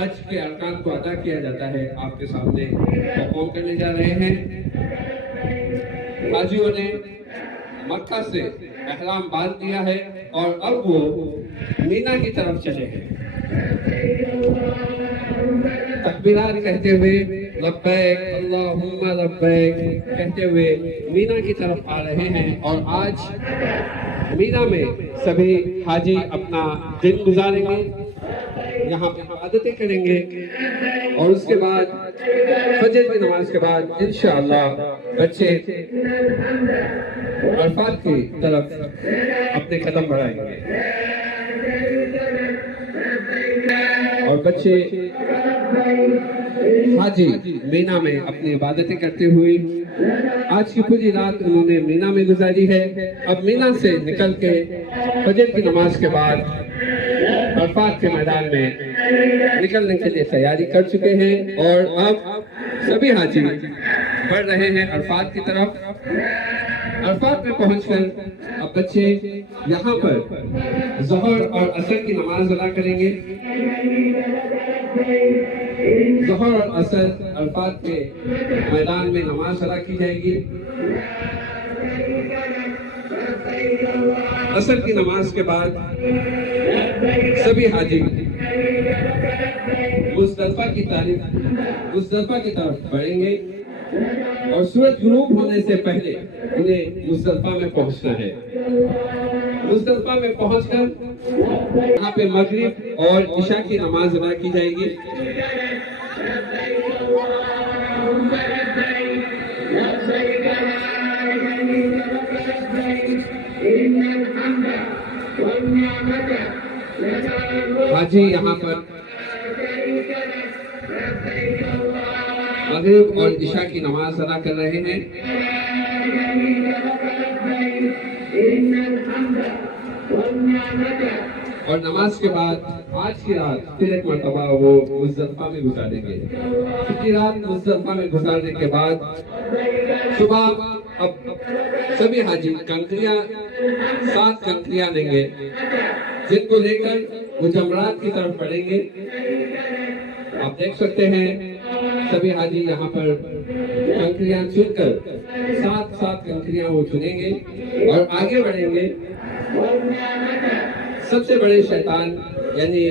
حج کے ارکان کو ادا کیا جاتا ہے آپ کے سامنے پرفارم کرنے جا رہے ہیں۔ حاجیوں نے مکہ سے احرام باندھ دیا ہے اور اب وہ مینا کی طرف چلے ہیں۔ تکبیرات کہتے ہوئے لبیک اللہم لبیک کہتے ہوئے مینا کی طرف آ رہے ہیں، اور آج مینا میں سبھی حاجی اپنا دن گزاریں گے، یہاں پہ عبادتیں کریں گے، اور اس کے بعد فجر کی نماز کے بعد انشاءاللہ بچے عرفات کی طرف اپنے قدم بڑھائیں گے، اور بچے حاجی مینا میں اپنی عبادتیں کرتے ہوئے آج کی پوری رات انہوں نے مینا میں گزاری ہے۔ اب مینا سے نکل کے فجر کی نماز کے بعد عرفات کے میدان میں نکلنے کے لیے تیاری کر چکے ہیں، اور اب سبھی حاجی بڑھ رہے ہیں عرفات کی طرف۔ عرفات میں پہنچ کر اب بچے یہاں پر ظہر اور عصر کی نماز ادا کریں گے۔ ظہر اور عصر عرفات کے میدان میں نماز ادا کی جائے گی۔ عصر کی نماز کے بعد سبھی حاجی مزدلفہ کی طرف بڑھیں گے، اور سورج غروب ہونے سے پہلے انہیں مزدلفہ میں پہنچنا ہے۔ مزدلفہ میں پہنچ کر یہاں پہ مغرب اور عشاء کی نماز ادا کی جائے گی۔ حاجی یہاں پر مغرب اور عشاء کی نماز ادا کر رہے ہیں۔ اور نماز کے بعد آج کی رات پھر ایک مرتبہ وہ مزدلفہ میں گزاریں گے۔ پچھلی رات مزدلفہ میں گزارنے کے بعد صبح اب سبھی حاجی کنکریاں 7 کنکریاں لیں گے، جن کو لے کر وہ جمرات کی طرف بڑھیں گے۔ آپ دیکھ سکتے ہیں سبھی حاجی یہاں پر کنکریاں چن کر 7 کنکریاں وہ چنیں گے اور آگے بڑھیں گے۔ سب سے بڑے شیطان یعنی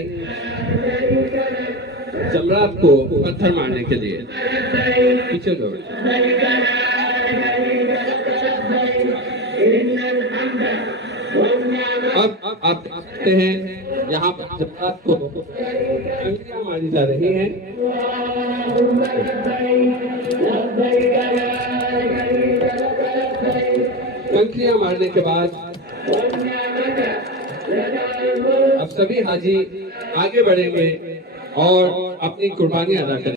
جمرات کو پتھر مارنے کے لیے پیچھے دوڑ۔ اب آپ دیکھتے ہیں یہاں پر جمرات کو کنکریاں ماری جا رہی ہیں۔ کنکریاں مارنے کے بعد اب سبھی حاجی آگے بڑھیں گے اور اپنی قربانی ادا کریں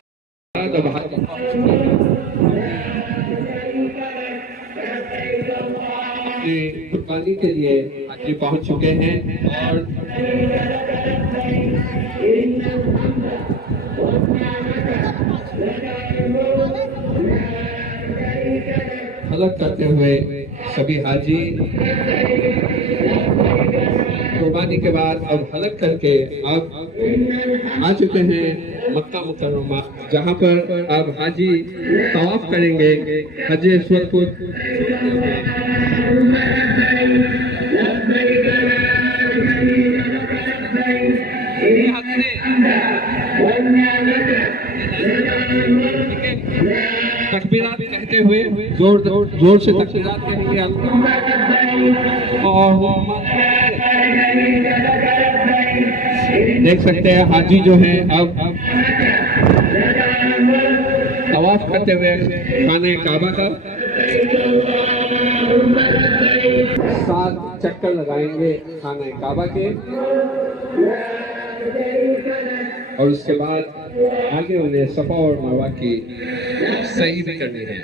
گے۔ قربانی کے لیے حاجی پہنچ چکے ہیں اور حلق کرتے ہوئے سبھی حاجی قربانی کے بعد اب حلق کر کے اب آ چکے ہیں مکہ مکرمہ، جہاں پر اب حاجی طواف کریں گے حج اسود کو۔ تکبیرات کہتے ہوئے زور سے تکبیرات کہیں گے۔ دیکھ سکتے ہیں حاجی جو ہیں اب طواف کرتے ہوئے خانہ کعبہ کا 7 چکر لگائیں گے خانہ کعبہ کے، اور اس کے بعد آگے انہیں صفا اور مروہ کی سعی بھی کرنی ہے۔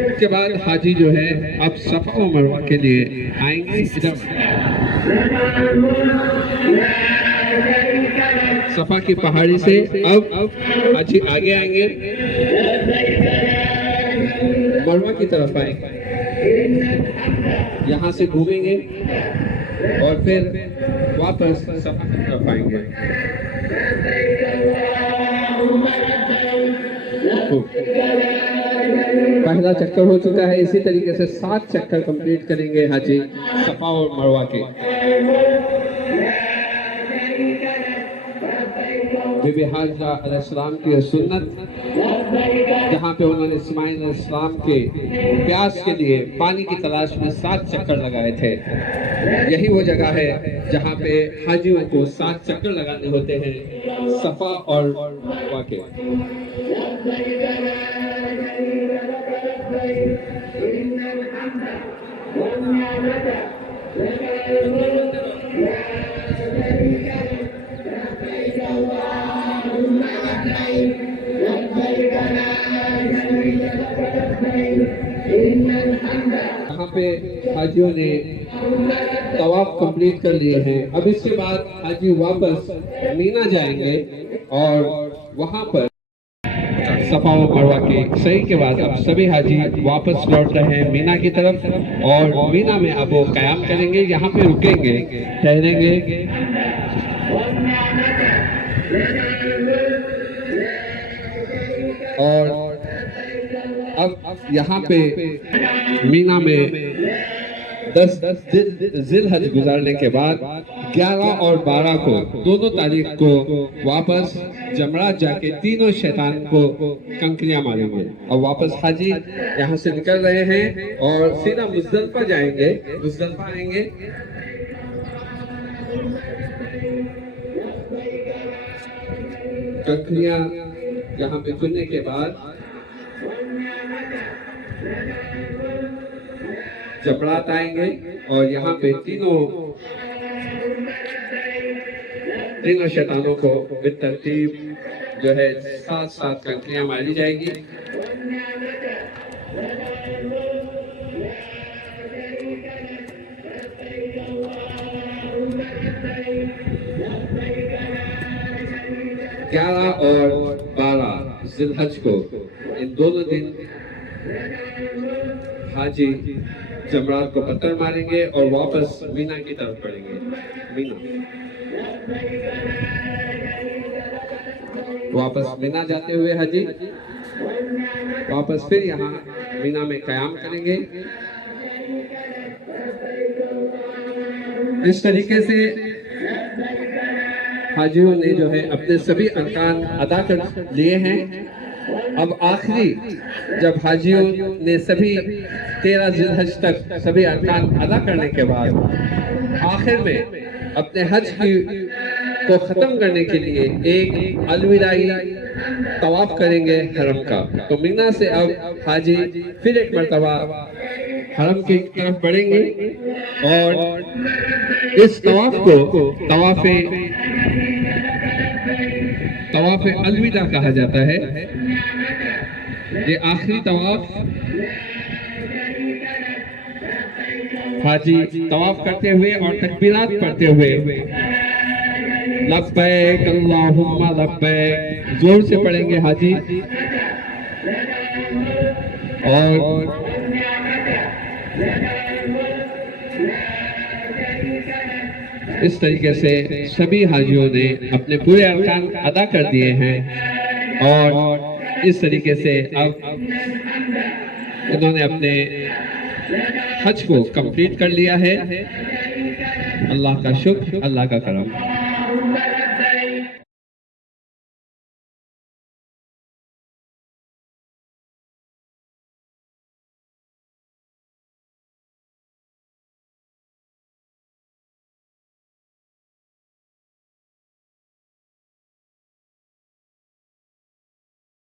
اس کے بعد حاجی جو ہے اب صفا و مروہ کے لیے آئیں گے۔ صفا کی پہاڑی سے اب حاجی آگے آئیں گے، مروہ کی طرف آئیں گے، یہاں سے گھومیں گے اور پھر واپس صفا کی طرف آئیں گے. پہلا چکر ہو چکا ہے، اسی طریقے سے 7 چکر کمپلیٹ کریں گے حاجی صفا اور مروہ کے. بی بی حاجرہ علیہ السلام کی سنت، جہاں پہ انہوں نے اسماعیل علیہ السلام کے پیاس کے لیے پانی کی تلاش میں 7 چکر لگائے تھے، یہی وہ جگہ ہے جہاں پہ حاجیوں کو 7 چکر لگانے ہوتے ہیں صفا اور مروہ کے. یہاں پہ حاجیوں نے طواف کمپلیٹ کر لیے ہیں. اب اس کے بعد حاجی واپس مینا جائیں گے اور وہاں پر صفا و مروہ کے سعی کے بعد اب سبھی حاجی واپس لوٹ رہے ہیں مینا کی طرف، اور مینا میں اب وہ قیام کریں گے، یہاں پہ رکیں گے، ٹھہریں گے. اور اب یہاں پہ مینا میں 10 ذی الحج گزارنے کے بعد 11 اور 12 کو دونوں تاریخ کو واپس جمرات جا کے تینوں شیطان کو کنکریاں ماریں گے. اور واپس حاجی یہاں سے نکل رہے ہیں اور سیدھا مزدلفہ جائیں گے، مزدلفہ آئیں گے. کنکریاں یہاں پہ چننے کے بعد جمرات آئیں گے اور یہاں پہ تینوں شیطانوں کو بالترتیب جو ہے 7 کنکریاں ماری جائے گی. گیارہ اور 12 ذی الحج کو ان دونوں دن حاجی جمرات کو پتھر ماریں گے اور واپس مینا کی طرف پڑیں گے. واپس مینا جاتے ہوئے حاجی واپس پھر یہاں مینا میں قیام کریں گے. اس طریقے سے حاجیوں نے جو ہے اپنے سبھی ارکان ادا کر لیے ہیں. اب آخری جب حاجیوں نے سبھی 13 ذی الحج تک سبھی ارکان ادا کرنے کے بعد آخر میں اپنے حج کو ختم کرنے کے لیے ایک الوداعی طواف کریں گے حرم کا. تو مینا سے اب حاجی پھر ایک مرتبہ حرم کی طرف بڑھیں گے اور اس طواف کو طواف الوداع کہا جاتا ہے. یہ آخری طواف حاجی طواف کرتے ہوئے اور تکبیرات پڑھتے ہوئے لبیک اللہم لبیک زور سے پڑھیں گے حاجی. اور اس طریقے سے سبھی حاجیوں نے اپنے پورے ارکان ادا کر دیے ہیں اور اس طریقے سے اب انہوں نے اپنے حج کو کمپلیٹ کر لیا ہے. اللہ کا شکر، اللہ کا کرم.